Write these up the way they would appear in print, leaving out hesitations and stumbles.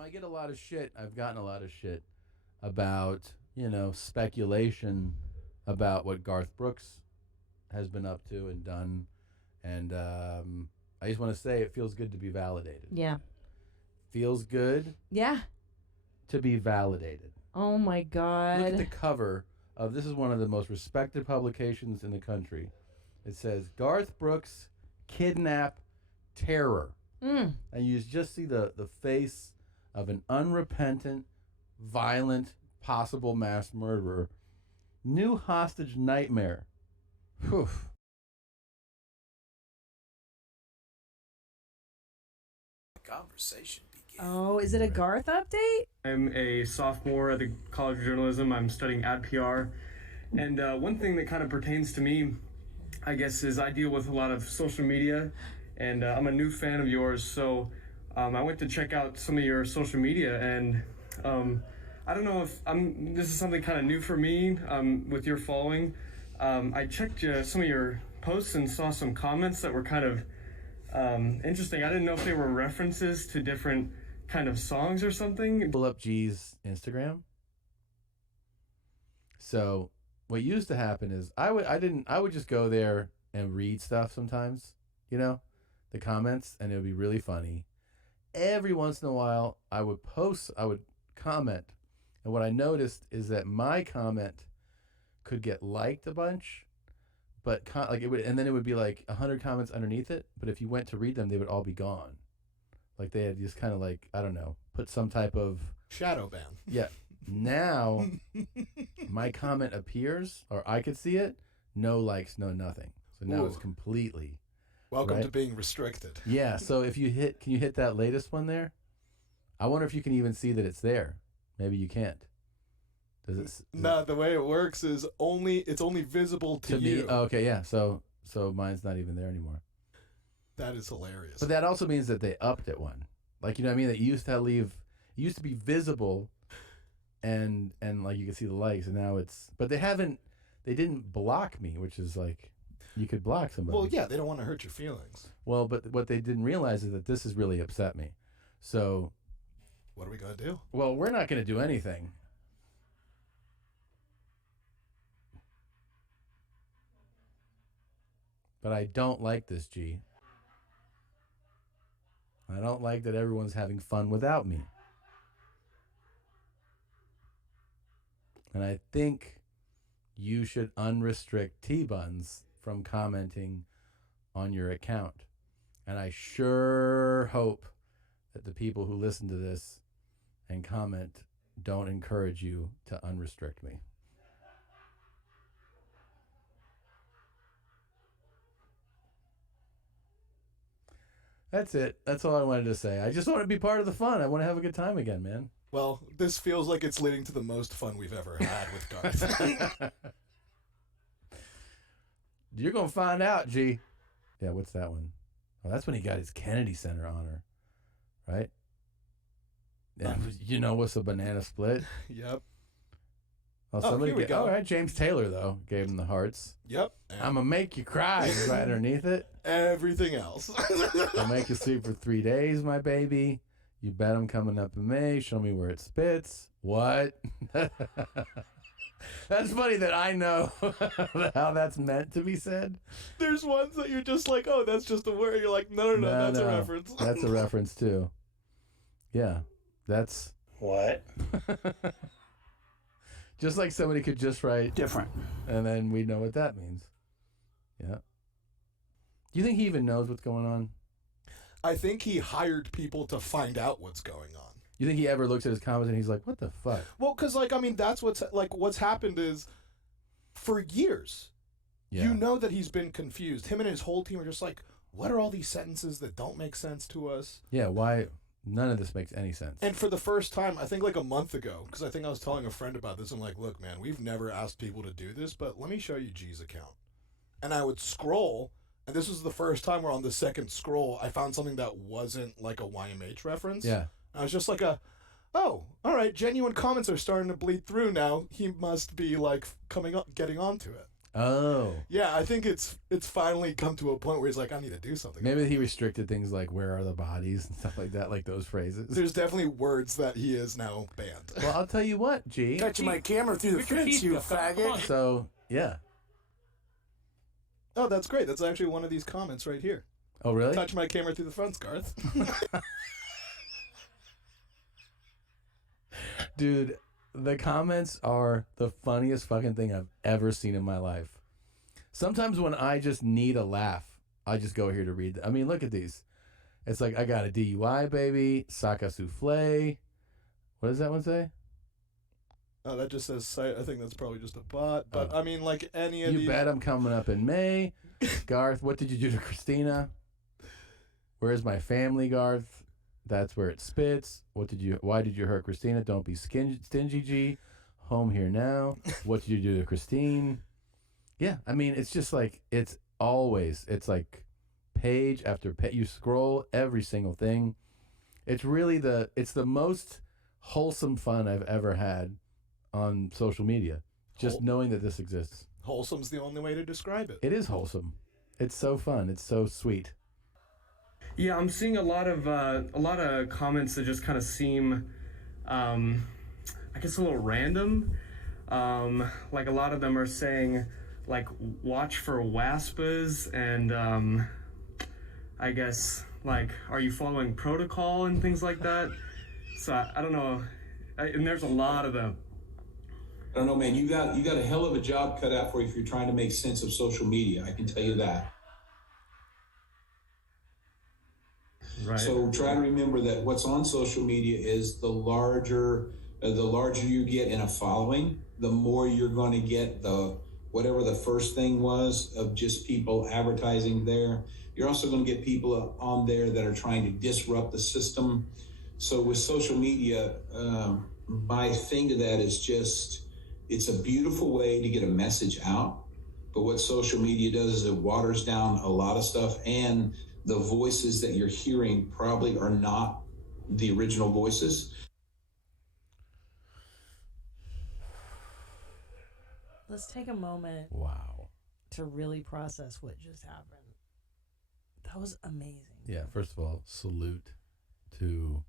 I get a lot of shit. I've gotten a lot of shit about, speculation about what Garth Brooks has been up to and done. And I just want to say it feels good to be validated. Yeah. Feels good. Yeah. To be validated. Oh my God. Look at the cover of, this is one of the most respected publications in the country. It says, Garth Brooks, Kidnap, Terror. And you just see the face of an unrepentant, violent, possible mass murderer. New hostage nightmare. Whew. Conversation begins. Oh, is it a Garth update? I'm a sophomore at the College of Journalism. I'm studying ad PR. And one thing that kind of pertains to me, I guess, is I deal with a lot of social media, and I'm a new fan of yours. So I went to check out some of your social media, and I don't know if this is something kind of new for me with your following. I checked some of your posts and saw some comments that were kind of interesting. I didn't know if they were references to different kind of songs or something. Pull up G's Instagram. So what used to happen is I would just go there and read stuff sometimes, the comments, and it would be really funny. Every once in a while I would comment, and what I noticed is that my comment could get liked a bunch, but it would, and then it would be like 100 comments underneath it, but if you went to read them, they would all be gone. Like they had just kind of like, I don't know, put some type of shadow ban. Yeah. Now my comment appears, or I could see it, no likes, no nothing. So now it's completely welcome to being restricted. Yeah. So if you can you hit that latest one there? I wonder if you can even see that it's there. Maybe you can't. No, the way it works is it's only visible to you. Me. Oh, okay, yeah. So mine's not even there anymore. That is hilarious. But that also means that they upped it one. Like, you know what I mean? That it used to be visible and like you could see the likes, and now but they didn't block me, which is like, you could block somebody. Well, yeah, they don't want to hurt your feelings. Well, but what they didn't realize is that this has really upset me. So what are we going to do? Well, we're not going to do anything. But I don't like this, G. I don't like that everyone's having fun without me. And I think you should unrestrict T-Buns from commenting on your account. And I sure hope that the people who listen to this and comment don't encourage you to unrestrict me. That's it. That's all I wanted to say. I just want to be part of the fun. I want to have a good time again, man. Well, this feels like it's leading to the most fun we've ever had with Garth. You're going to find out, G. Yeah, what's that one? Oh, that's when he got his Kennedy Center honor, right? Yeah, what's a banana split? Yep. Oh, somebody here we go. All right, James Taylor, though, gave him the hearts. Yep. I'm going to make you cry right underneath it. Everything else. I'll make you sleep for 3 days, my baby. You bet I'm coming up in May. Show me where it spits. What? That's funny that I know how that's meant to be said. There's ones that you're just like, oh, that's just a word. You're like, no, that's a reference. That's a reference, too. Yeah. That's... What? Just like somebody could just write... Different. And then we know what that means. Yeah. Do you think he even knows what's going on? I think he hired people to find out what's going on. You think he ever looks at his comments and he's like, what the fuck? Well, because, that's what's happened is, for years, you know that he's been confused. Him and his whole team are just like, what are all these sentences that don't make sense to us? Yeah, why? None of this makes any sense. And for the first time, I think like a month ago, because I think I was telling a friend about this, I'm like, look, man, we've never asked people to do this, but let me show you G's account. And I would scroll, and this was the first time where on the second scroll, I found something that wasn't like a YMH reference. Yeah. I was just like oh, all right, genuine comments are starting to bleed through now. He must be like getting onto it. Oh. Yeah, I think it's finally come to a point where he's like, I need to do something. Maybe he restricted things like "where are the bodies" and stuff like that, like those phrases. There's definitely words that he is now banned. Well, I'll tell you what, G. Touching my camera through the fence, you faggot. So yeah. Oh, that's great. That's actually one of these comments right here. Oh, really? Touch my camera through the fence, Garth. Dude, the comments are the funniest fucking thing I've ever seen in my life. Sometimes when I just need a laugh, I just go here to read. I mean, look at these. It's like, I got a DUI, baby. Saka souffle. What does that one say? Oh, that just says site. I think that's probably just a bot. But, I mean, like any of You these... bet I'm coming up in May. Garth, what did you do to Christina? Where's my family, Garth? That's where it spits. Why did you hurt Christina? Don't be stingy, G. Home here now. What did you do to Christine? Yeah, I mean, it's just like, it's like page after page. You scroll every single thing. It's really it's the most wholesome fun I've ever had on social media. Just knowing that this exists. Wholesome's the only way to describe it. It is wholesome. It's so fun. It's so sweet. Yeah, I'm seeing a lot of comments that just kind of seem, I guess, a little random. Like a lot of them are saying, like, watch for waspas, and I guess, like, are you following protocol and things like that? So I don't know, and there's a lot of them. I don't know, man. You got a hell of a job cut out for you if you're trying to make sense of social media. I can tell you that. Right. So try to remember that what's on social media is the larger you get in a following, the more you're going to get whatever the first thing was of just people advertising there. You're also going to get people on there that are trying to disrupt the system. So with social media, my thing to that is just, it's a beautiful way to get a message out. But what social media does is it waters down a lot of stuff, and the voices that you're hearing probably are not the original voices. Let's take a moment Wow. to really process what just happened. That was amazing. Yeah, first of all, salute to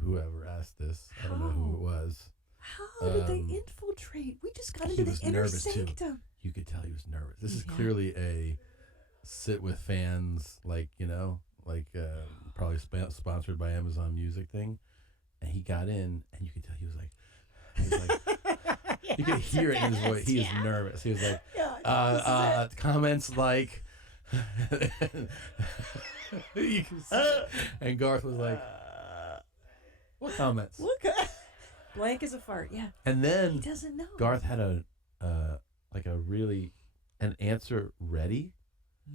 whoever asked this. I don't know who it was. How did they infiltrate? We just got into the inner sanctum. You could tell he was nervous. This is clearly a sit with fans, like, probably sponsored by Amazon Music thing. And he got in, and you could tell he was like you could hear it in his voice. He is nervous. He was like, comments like, you can see it. And Garth was like, what comments? Blank as a fart. Yeah. And then He doesn't know. Garth had an answer ready,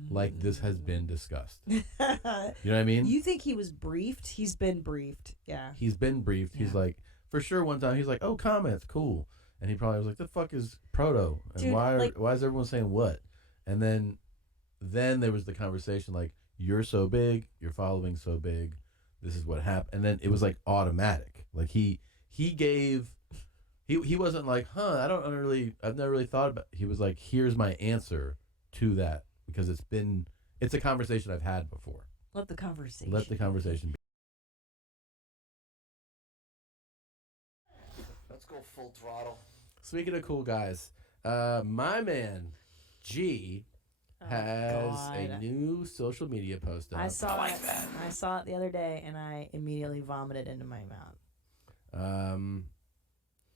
like this has been discussed. You know what I mean? You think he was briefed? He's been briefed. Yeah. He's been briefed. He's like, for sure. One time he's like, "Oh, comments, cool," and he probably was like, "The fuck is proto? And Dude, why is everyone saying what?" And then there was the conversation like, "You're so big, your following so big, this is what happened." And then it was like automatic. Like he wasn't like, "Huh, I've never really thought about." He was like, "Here's my answer to that," because it's a conversation I've had before. Let the conversation be. Let's go full throttle. Speaking of cool guys, my man G has a new social media post up. I saw it the other day, and I immediately vomited into my mouth.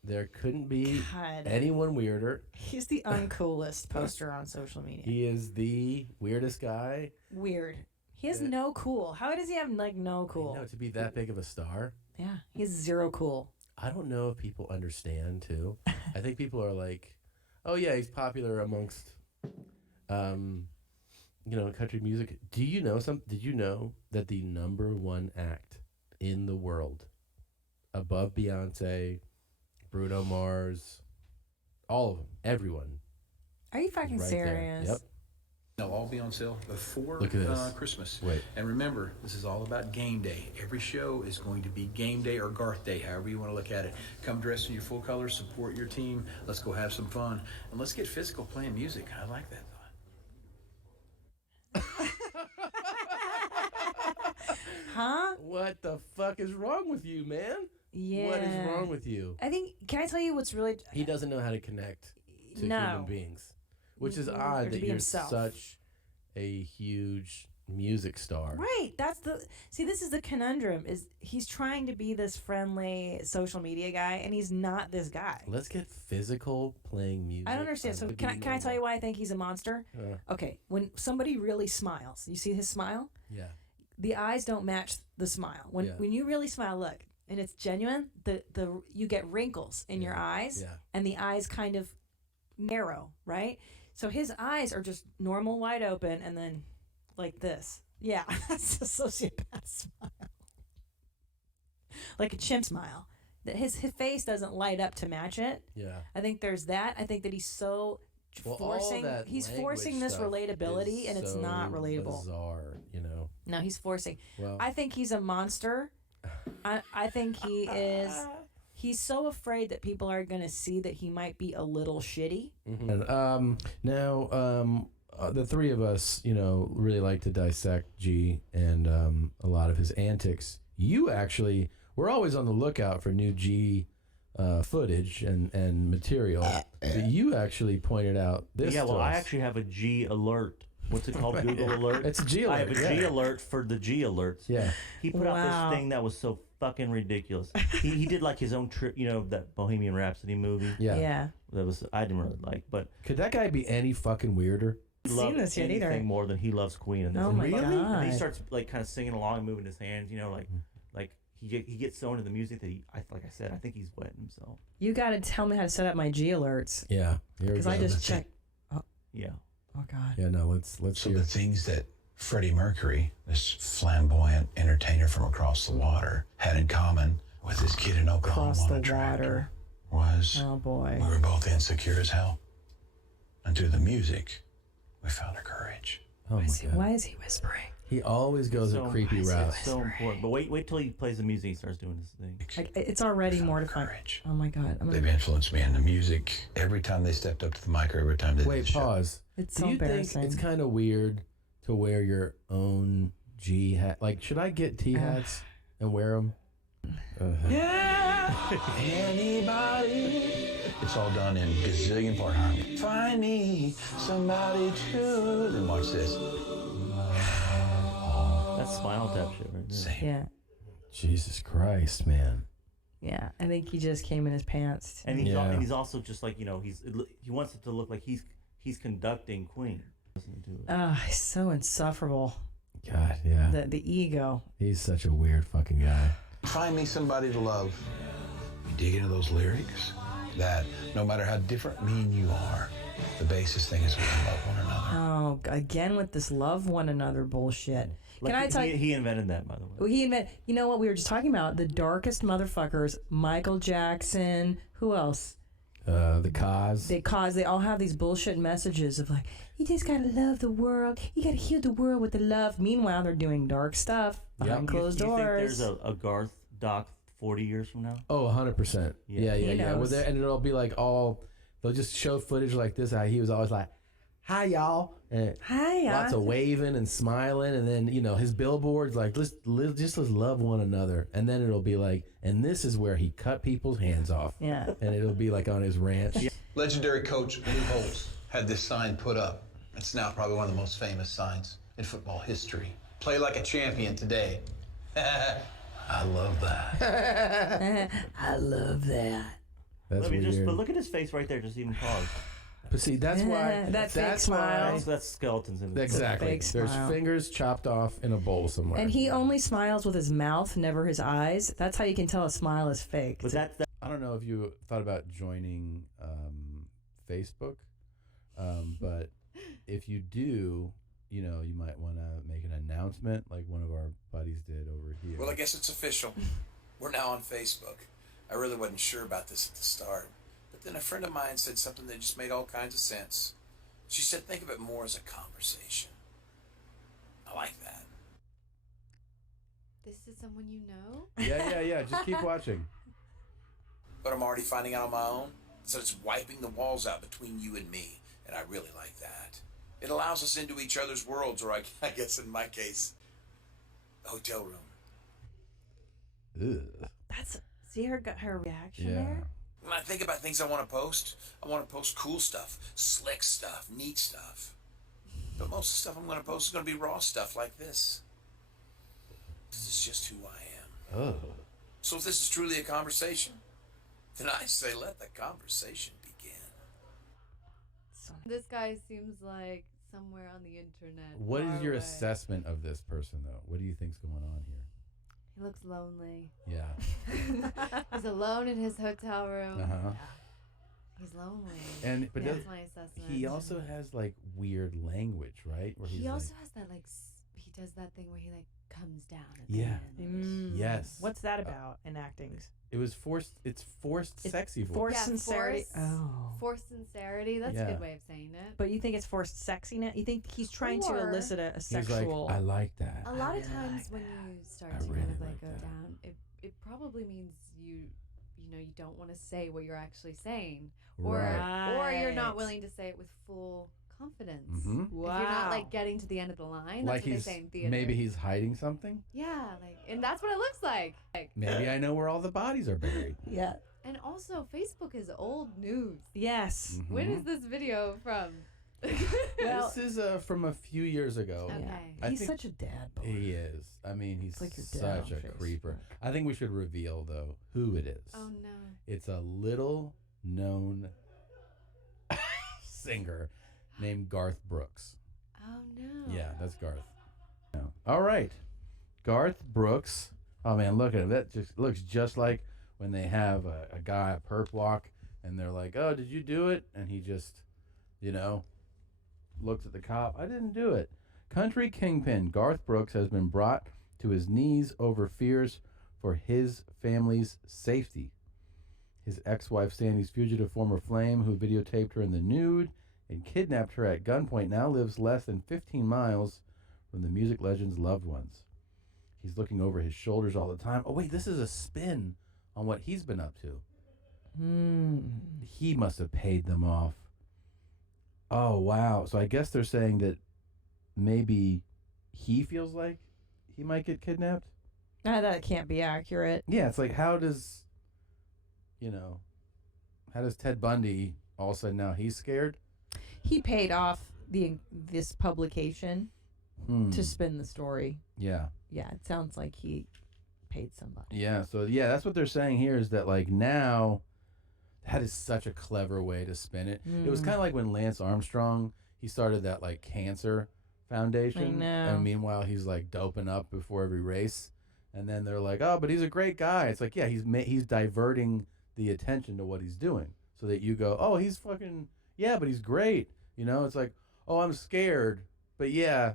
There couldn't be anyone weirder. He's the uncoolest poster on social media. He is the weirdest guy. Weird. He has no cool. How does he have no cool? I know, to be that big of a star. Yeah, he has zero cool. I don't know if people understand too. I think people are like, "Oh yeah, he's popular amongst, country music." Did you know that the #1 act in the world, above Beyonce, Bruno Mars, all of them, everyone? Are you fucking Right serious? there. Yep. They'll all be on sale before Look at this. Christmas. Wait. And remember, this is all about game day. Every show is going to be game day or Garth day, however you want to look at it. Come dressed in your full colors, support your team. Let's go have some fun. And let's get physical playing music. I like that thought. Huh? What the fuck is wrong with you, man? Yeah. What is wrong with you? I think. Can I tell you what's really? He doesn't know how to connect to No. human beings, which is Or odd to that be you're himself. such a huge music star. Right. That's the. See, this is the conundrum. Is he's trying to be this friendly social media guy, and he's not this guy. Let's get physical playing music. I don't understand. So can I tell you why I think he's a monster? Okay. When somebody really smiles, you see his smile. Yeah. The eyes don't match the smile. When Yeah. when you really smile, look, and it's genuine. The you get wrinkles in your eyes, Yeah. and the eyes kind of narrow, right? So his eyes are just normal, wide open, and then like this. Yeah, that's a sociopath smile, like a chimp smile. That his face doesn't light up to match it. Yeah. I think there's that. I think that he's so Well, all forcing. that He's language forcing this stuff relatability, is and it's so not relatable. Bizarre, you know. No, he's forcing. Well, I think he's a monster. I think he is. He's so afraid that people are going to see that he might be a little shitty. And, now, the three of us, you know, really like to dissect G and a lot of his antics. You actually, we're always on the lookout for new G footage and material. But you actually pointed out this. Yeah, well, to I us. actually have a G alert. What's it called? Google alert. It's a G alert. I have a G alert for the G alerts. Yeah. He put Wow. out this thing that was so fucking ridiculous. he did like his own trip, you know, that Bohemian Rhapsody movie. Yeah. Yeah. That was I didn't really like, but Could that guy be any fucking weirder? I've love seen this yet anything either. more than he loves Queen. And Oh my Really? god. And he starts like kind of singing along and moving his hands, you know, like he gets so into the music that like I said, I think he's wetting himself. You got to tell me how to set up my G alerts Yeah. because I just checked. Yeah. Oh god. Yeah. No. Let's So hear. the things that Freddie Mercury, this flamboyant entertainer from across the water, had in common with this kid in Oklahoma Across on the a tractor water. was Oh boy. we were both insecure as hell. And through the music, we found our courage. Oh my god. Why is he whispering? He always goes a creepy route. So important. But wait till he plays the music and starts doing this thing. Like, it's already mortifying. Courage. Oh my god. They've influenced me in the music. Every time they stepped up to the mic or every time they did Wait, the show. pause. It's Do so you think embarrassing. it's kind of weird to wear your own G hat? Like, should I get T hats and wear them? Anybody? It's all done in gazillion part harmony. Find me somebody to. Then watch this. That's Spinal Tap shit right there. Same. Yeah. Jesus Christ, man. Yeah. I think he just came in his pants. And he's, Yeah. and he's also just like, you know, he wants it to look like he's conducting Queen. Listening to it. Oh, he's so insufferable. God, yeah. The ego. He's such a weird fucking guy. Find me somebody to love. You dig into those lyrics, that no matter how different me and you are, the basis thing is we can love one another. Oh, again with this love one another bullshit. Like, Can I tell you? he invented that, by the way. He invented. You know what we were just talking about? The darkest motherfuckers. Michael Jackson. Who else? The cause. They all have these bullshit messages of like, you just gotta love the world. You gotta heal the world with the love. Meanwhile, they're doing dark stuff behind closed you doors. think there's a Garth doc 40 years from now? Oh, 100%. Yeah. He Well, knows. and it'll be like they'll just show footage like this. How he was always like, "Hi, y'all," and Hi, lots of waving and smiling, and then his billboards like, let's love one another, and then it'll be like, and this is where he cut people's hands off. Yeah. And it'll be like on his ranch. Legendary coach Lou Holtz had this sign put up. It's now probably one of the most famous signs in football history. Play like a champion today. I love that. I love that. That's weird. But look at his face right there. Just even pause. But see, that's why. That fake that's smile. why. That's skeletons in his Exactly. fake There's smile. fingers chopped off in a bowl somewhere. And he only smiles with his mouth, never his eyes. That's how you can tell a smile is fake. But that's I don't know if you thought about joining Facebook, but if you do, you might want to make an announcement like one of our buddies did over here. Well, I guess it's official. We're now on Facebook. I really wasn't sure about this at the start, but then a friend of mine said something that just made all kinds of sense. She said, think of it more as a conversation. I like that. This is someone you know? Yeah. Just keep watching. But I'm already finding out on my own. So it's wiping the walls out between you and me. And I really like that. It allows us into each other's worlds, or I guess in my case, the hotel room. Ugh. See her reaction Yeah. there? When I think about things I want to post cool stuff, slick stuff, neat stuff. But most of the stuff I'm going to post is going to be raw stuff like this. This is just who I am. Oh. So if this is truly a conversation, then I say let the conversation begin. This guy seems like somewhere on the internet. What is far your away. assessment of this person, though? What do you think's going on here? He looks lonely. Yeah. He's alone in his hotel room. Uh-huh. He's lonely. But that's my assessment. he also has like weird language, right? Where He he's also like, has that he does that thing where he like comes down. At Yeah. The end. Yes. What's that about in acting? It was forced. It's forced sexy voice. Forced sincerity. Forced sincerity. That's a good way of saying it. But you think it's forced sexiness? You think he's trying to Or- elicit a He's sexual? like, I like that. A lot of really times like when that. you start I to really kind of like go that. down, it probably means you don't want to say what you're actually saying, or you're not Right. willing to say it with full confidence. Mhm. If you're not Wow. like getting to the end of the line, Like that's what they he's say in theater. maybe he's hiding something. Yeah, and that's what it looks like. Maybe I know where all the bodies are buried. Yeah. And also, Facebook is old news. Yes. Mhm. When is this video from? Well, This is from a few years ago. Okay. I He's think such a dad boy. He is. I mean, he's like your dad such on a Facebook. creeper. I think we should reveal though who it is. Oh no. It's a little known singer named Garth Brooks. Oh no. Yeah, that's Garth. No. All right. Garth Brooks. Oh man, look at him. That just looks just like when they have a guy a perp walk and they're like, "Oh, did you do it?" And he just, looks at the cop. I didn't do it. Country kingpin Garth Brooks has been brought to his knees over fears for his family's safety. His ex-wife Sandy's fugitive former flame, who videotaped her in the nude and kidnapped her at gunpoint, now lives less than 15 miles from the music legend's loved ones. He's looking over his shoulders all the time. Oh wait, this is a spin on what he's been up to. He must have paid them off. Oh wow. So I guess they're saying that maybe he feels like he might get kidnapped. That can't be accurate. Yeah, it's like how does Ted Bundy all of a sudden now he's scared? He paid off this publication to spin the story. Yeah. Yeah, it sounds like he paid somebody. Yeah, so yeah, that's what they're saying here is that like now that is such a clever way to spin it. It was kind of like when Lance Armstrong, he started that like cancer foundation. I know. And meanwhile he's like doping up before every race. And then they're like, "Oh, but he's a great guy." It's like, yeah, he's diverting the attention to what he's doing so that you go, "Oh, he's fucking yeah, but he's great." It's like, "Oh, I'm scared." But yeah,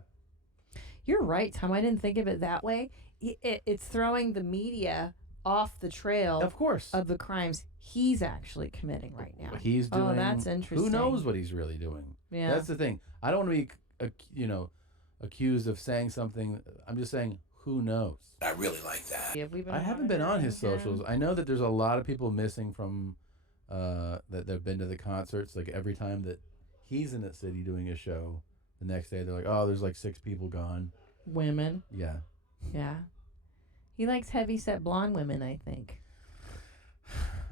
You're right, Tom. I didn't think of it that way. It's throwing the media off the trail of course. of the crimes he's actually committing right now. He's doing. Oh, that's interesting. Who knows what he's really doing? Yeah. That's the thing. I don't want to be, accused of saying something. I'm just saying, who knows? I really like that. I haven't been on his socials. I know that there's a lot of people missing from that they've been to the concerts. Like every time that he's in the city doing a show, the next day they're like, "Oh, there's like 6 people gone." Women. Yeah. Yeah. He likes heavy-set blonde women, I think.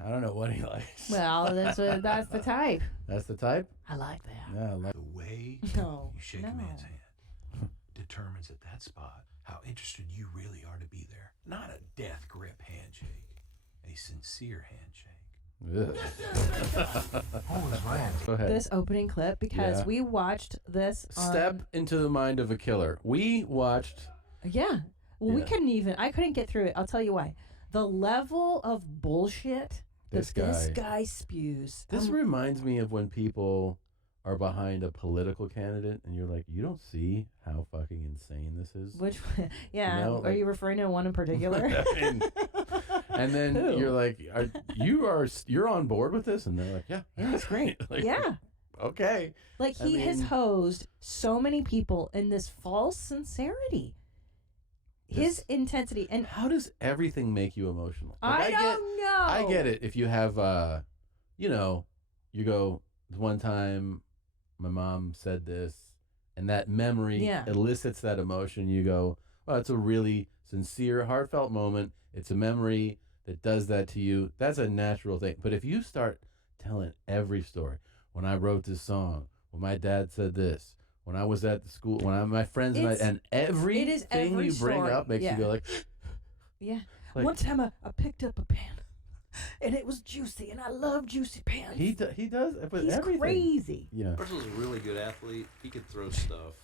I don't know what he likes. Well, that's the type. That's the type? I like that. Yeah, I like The way No. you shake a man's hand determines at that spot how interested you really are to be there. Not a death grip handshake, a sincere handshake. Go ahead. This opening clip, because Yeah. we watched this on... Step into the mind of a killer. We watched. Yeah. Well, Yeah. I couldn't get through it. I'll tell you why. The level of bullshit This that this guy. guy spews. This reminds me of when people are behind a political candidate and you're like, you don't see how fucking insane this is. Which one? Yeah. know, Are like- you referring to one in particular? And then Who? you're like, you're on board with this? And they're like, yeah. Yeah, it's great. Like, Yeah. Okay. Like, he has hosed so many people in this false sincerity. His intensity. And how does everything make you emotional? I don't know. I get it. If you have, you know, you go, one time my mom said this, and that memory elicits that emotion. You go, well, it's a really sincere, heartfelt moment. It's a memory that does that to you. That's a natural thing. But if you start telling every story, when I wrote this song, when my dad said this, when I was at the school, when my friends and everything you bring up makes you go like, yeah. Like, one time I picked up a pen, and it was juicy, and I love juicy pens. He does. But he's everything. crazy. Yeah. Russell's a really good athlete. He could throw stuff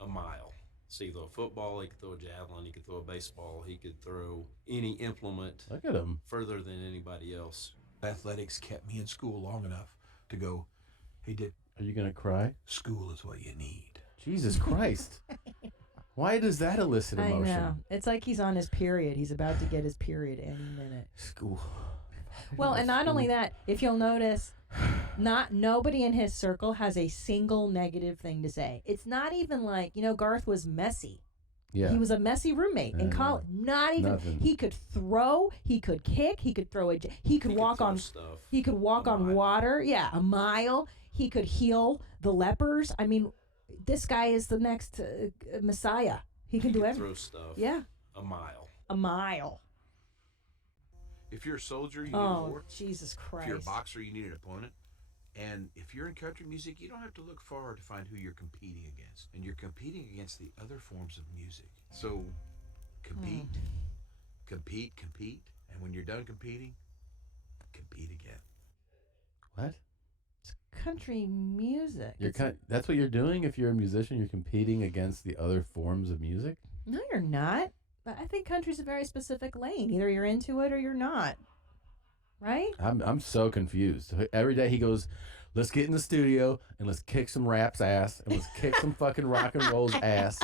a mile. So he could throw a football, he could throw a javelin, he could throw a baseball, he could throw any implement. Look at him. Further than anybody else. Athletics kept me in school long enough to go, hey, Dick. Are you going to cry? School is what you need. Jesus Christ. Why does that elicit emotion? I know. It's like he's on his period. He's about to get his period any minute. School. Well, and not only that, if you'll notice, nobody in his circle has a single negative thing to say. It's not even like, you know, Garth was messy. Yeah. He was a messy roommate in college. Not even. Nothing. He could throw. He could kick. He could throw He could walk on. He could walk on water. Yeah, a mile. He could heal the lepers. I mean, this guy is the next Messiah. He can do everything. Throw stuff. Yeah. A mile. A mile. If you're a soldier, you need a war. Jesus Christ. If you're a boxer, you need an opponent. And if you're in country music, you don't have to look far to find who you're competing against. And you're competing against the other forms of music. So compete, compete. And when you're done competing, compete again. What? It's country music. That's what you're doing if you're a musician? You're competing against the other forms of music? No, you're not. But I think country's a very specific lane. Either you're into it or you're not. Right? I'm so confused. Every day he goes, let's get in the studio and let's kick some rap's ass and let's kick some fucking rock and roll's ass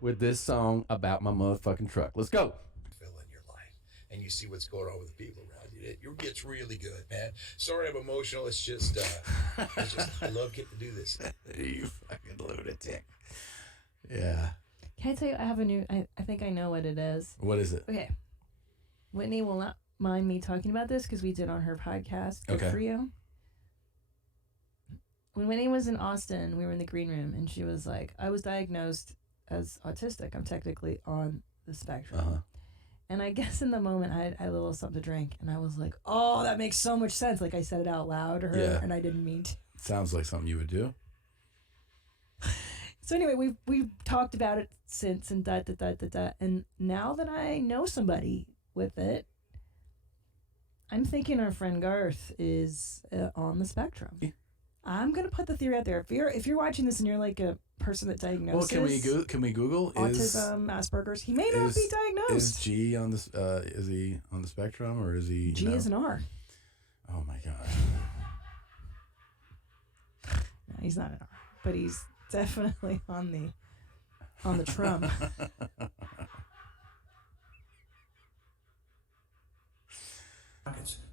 with this song about my motherfucking truck. Let's go. Fill in your life and you see what's going on with the people around you. It gets really good, man. Sorry I'm emotional. It's just, I love getting to do this. You fucking lunatic. Yeah. Can I tell you, I have a new, I think I know what it is. What is it? Okay. Whitney will not mind me talking about this because we did on her podcast. Good for you. When Whitney was in Austin, we were in the green room, and she was like, I was diagnosed as autistic. I'm technically on the spectrum. Uh-huh. And I guess in the moment, I had a little something to drink, and I was like, oh, that makes so much sense. Like I said it out loud to her, and I didn't mean to. Sounds like something you would do. So anyway, we've talked about it since, and and now that I know somebody with it, I'm thinking our friend Garth is on the spectrum. Yeah. I'm gonna put the theory out there. If you're watching this and you're like a person that diagnoses, well, can we Google autism, Asperger's? He may not be diagnosed. Is G on this? Is he on the spectrum or is he? G is an R. Oh my god. No, he's not an R, but he's definitely on the Trump.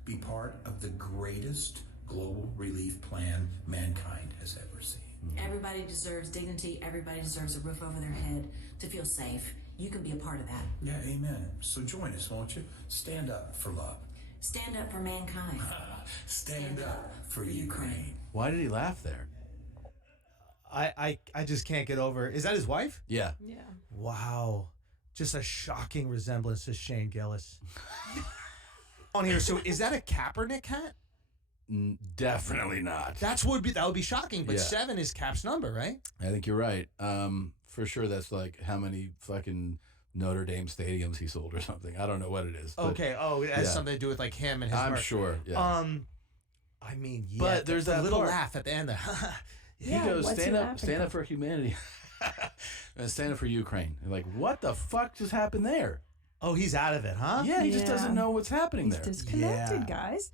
Be part of the greatest global relief plan mankind has ever seen. Everybody deserves dignity. Everybody deserves a roof over their head to feel safe. You can be a part of that. Yeah, amen. So join us, won't you? Stand up for love. Stand up for mankind. Stand up for Ukraine. Why did he laugh there? I just can't get over. Is that his wife? Yeah. Yeah. Wow. Just a shocking resemblance to Shane Gillis. On here, so is that a Kaepernick hat? Definitely not. That would be shocking, but 7 is Cap's number, right? I think you're right. For sure, that's like how many fucking Notre Dame stadiums he sold or something. I don't know what it is. Okay. It has something to do with like him and his. I'm sure. Yeah. I mean, yeah. But there's that little part. laugh at the end. He goes, stand up for humanity, and stand up for Ukraine. And like, what the fuck just happened there? Oh, he's out of it, huh? Yeah, he just doesn't know what's happening He's there. disconnected, guys.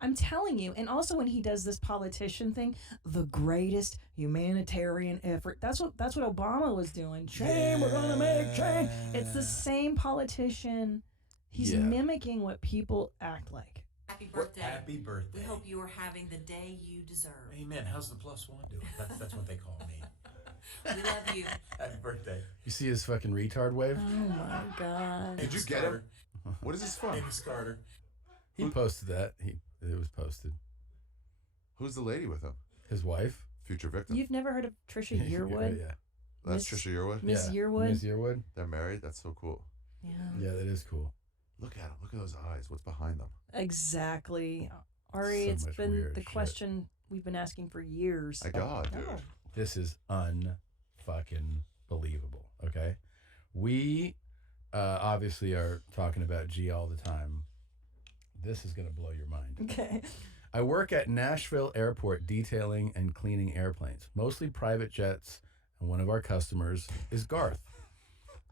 I'm telling you. And also when he does this politician thing, the greatest humanitarian effort. That's what Obama was doing. Change, we're gonna make change. It's the same politician. He's mimicking what people act like. happy birthday. Happy birthday. We hope you are having the day you deserve. Amen. How's the +1 doing? That's what they call me. We love you. Happy birthday. You see his fucking retard wave? Oh my god. Did you get him? What is this from? Amos Carter. He posted that. It was posted. Who's the lady with him? His wife. Future victim. You've never heard of Trisha Yearwood? Yeah. That's Miss- Trisha Yearwood? Miss Yeah. Yearwood? Miss Yearwood. They're married? That's so cool. Yeah. Yeah, that is cool. Look at him. Look at those eyes. What's behind them? Exactly. Ari, So it's much been weird the shit. question we've been asking for years. My God, dude. This is unfucking believable. Okay, we obviously are talking about G all the time. This is gonna blow your mind. Okay. I work at Nashville Airport detailing and cleaning airplanes, mostly private jets, and one of our customers is Garth.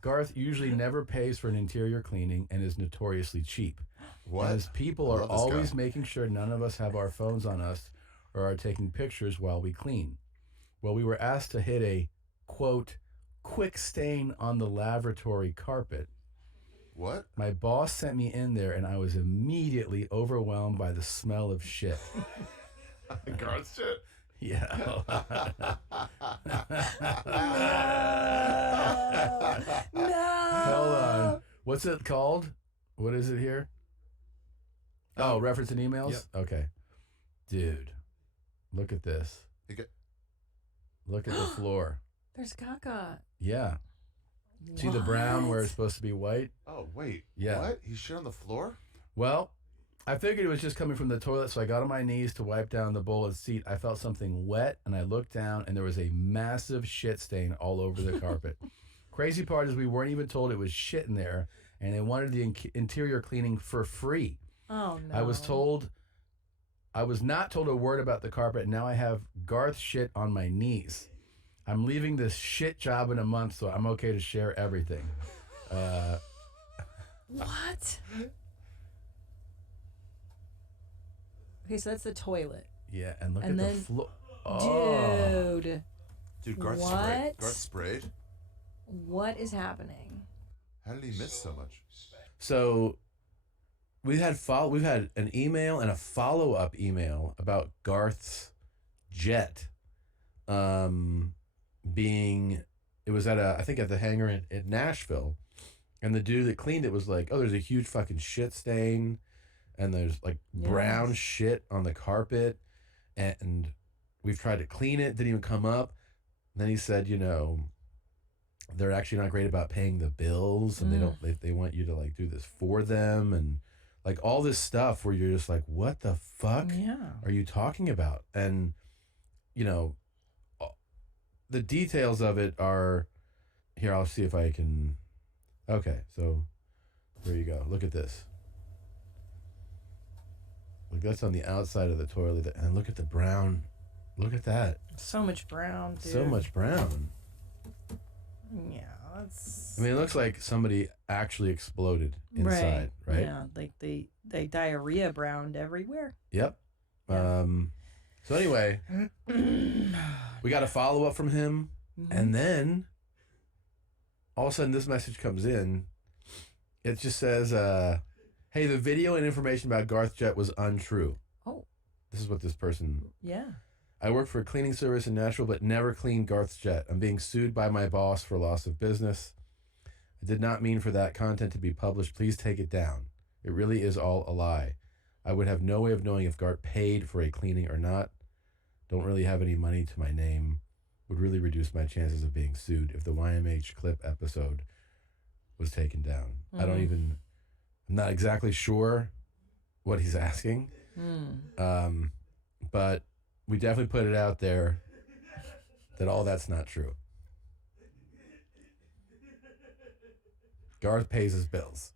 Garth usually never pays for an interior cleaning and is notoriously cheap. What? As people I are love this always guy. making sure none of us have our phones on us or are taking pictures while we clean. Well, we were asked to hit a, quote, quick stain on the lavatory carpet. What? My boss sent me in there and I was immediately overwhelmed by the smell of shit. Garth shit? Yeah. No. Hold on. What's it called? What is it here? Oh, reference and emails? Yep. Okay. Dude, look at this. Look at the floor. There's caca. Yeah. See the brown where it's supposed to be white? Oh, wait. Yeah. What? He shit on the floor? Well, I figured it was just coming from the toilet, so I got on my knees to wipe down the bowl and seat. I felt something wet, and I looked down, and there was a massive shit stain all over the carpet. Crazy part is we weren't even told it was shit in there, and they wanted the interior cleaning for free. Oh, no. I was not told a word about the carpet, and now I have Garth shit on my knees. I'm leaving this shit job in a month, so I'm okay to share everything. What? Okay, so that's the toilet. Yeah, and look And at then- the floor. Oh. Dude. Dude, Garth What? sprayed. Garth sprayed? What is happening? How did he miss so much? So we've had an email and a follow-up email about Garth's jet it was at I think at the hangar in Nashville, and the dude that cleaned it was like, oh, there's a huge fucking shit stain and there's like brown shit on the carpet, and we've tried to clean it, didn't even come up. And then he said, they're actually not great about paying the bills, and they want you to like do this for them, and like all this stuff where you're just like, what the fuck are you talking about? And the details of it are here. I'll see if I can. Okay, so there you go. Look at this. Like that's on the outside of the toilet, and look at the brown. Look at that. So much brown, dude. So much brown. Yeah, that's. I mean, it looks like somebody actually exploded inside, right? Yeah, like they diarrhea browned everywhere. Yep. So anyway, we got a follow up from him, and then all of a sudden this message comes in. It just says, "Hey, the video and information about Garth Jet was untrue." Oh. This is what this person. Yeah. I work for a cleaning service in Nashville, but never cleaned Garth's jet. I'm being sued by my boss for loss of business. I did not mean for that content to be published. Please take it down. It really is all a lie. I would have no way of knowing if Garth paid for a cleaning or not. Don't really have any money to my name. Would really reduce my chances of being sued if the YMH clip episode was taken down. I'm not exactly sure what he's asking. But we definitely put it out there that all that's not true. Garth pays his bills.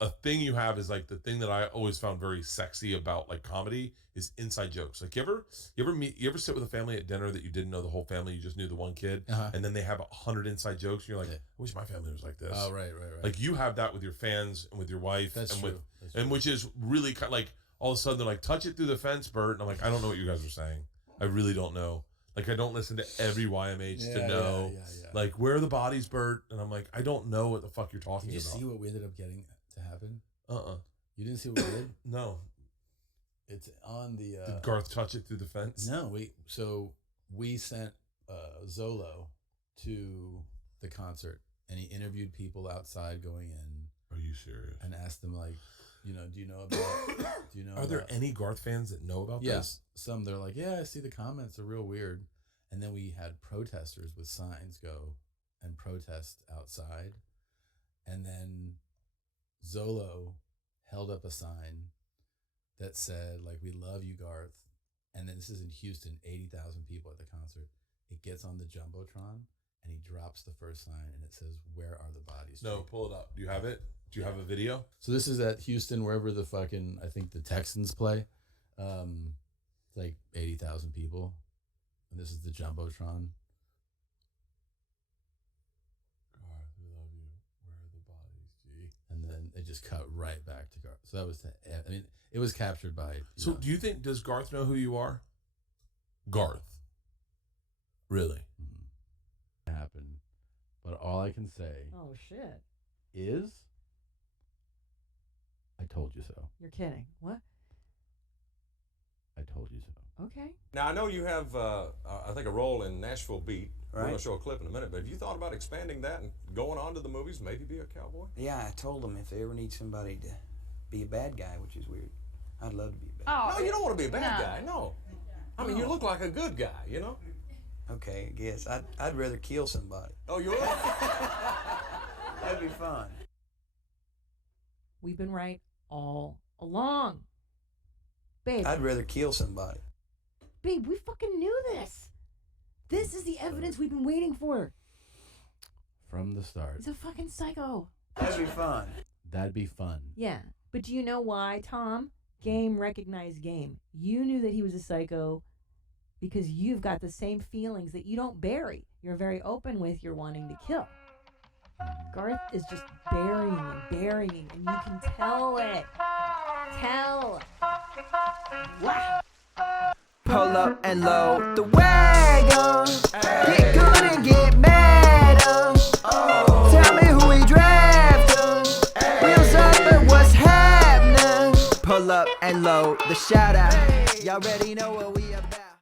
A thing you have is like the thing that I always found very sexy about like comedy is inside jokes. Like you ever sit with a family at dinner that you didn't know the whole family, you just knew the one kid, and then they have 100 inside jokes, and you're like, I wish my family was like this. Oh, right. Like you have that with your fans and with your wife, That's and true. and which is really kind of like all of a sudden they're like, touch it through the fence, Bert, and I'm like, I don't know what you guys are saying. I really don't know. Like I don't listen to every YMH to know like where are the bodies, Bert, and I'm like, I don't know what the fuck you're talking Did you about. see what we ended up getting to happen? You didn't see what we did? No. It's on the. Did Garth touch it through the fence? No, we sent Zolo to the concert, and he interviewed people outside going in. Are you serious? And asked them like, do you know about? Do you know? Are there any Garth fans that know about this? Some. They're like, yeah, I see the comments are real weird, and then we had protesters with signs go and protest outside, and then Zolo held up a sign that said like, we love you, Garth. And then this is in Houston, 80,000 people at the concert. It gets on the Jumbotron and he drops the first sign and it says, where are the bodies? No, pull it up. Do you have it? Do you have a video? So this is at Houston, wherever the fucking, I think the Texans play. It's like 80,000 people. And this is the Jumbotron. Garth, we love you. Where are the bodies, G? And then it just cut right back to Garth. So that was, it was captured by. So do you think, does Garth know who you are? Garth. Really? Happened. But all I can say. Oh, shit. Is. I told you so. You're kidding. What? I told you so. Okay. Now, I know you have, I think, a role in Nashville Beat. We're Right. going to show a clip in a minute, but have you thought about expanding that and going on to the movies, maybe be a cowboy? Yeah, I told them if they ever need somebody to be a bad guy, which is weird, I'd love to be a bad Oh, guy. no, you don't want to be a bad guy, no. I mean, you look like a good guy, you know? Okay, I guess. I'd rather kill somebody. Oh, you would? That'd be fun. We've been right all along. Babe. I'd rather kill somebody. Babe, we fucking knew this. This is the evidence we've been waiting for. From the start. He's a fucking psycho. That'd be fun. That'd be fun. Yeah. But do you know why, Tom? Game recognized game. You knew that he was a psycho because you've got the same feelings that you don't bury. You're very open with your wanting to kill. Garth is just burying and burying, and you can tell it. Tell. Wow. Pull up and load the wagon. Get good and get mad. Tell me who we drafting. Wheels up and what's happening. Pull up and load the shout out. Y'all already know what we about.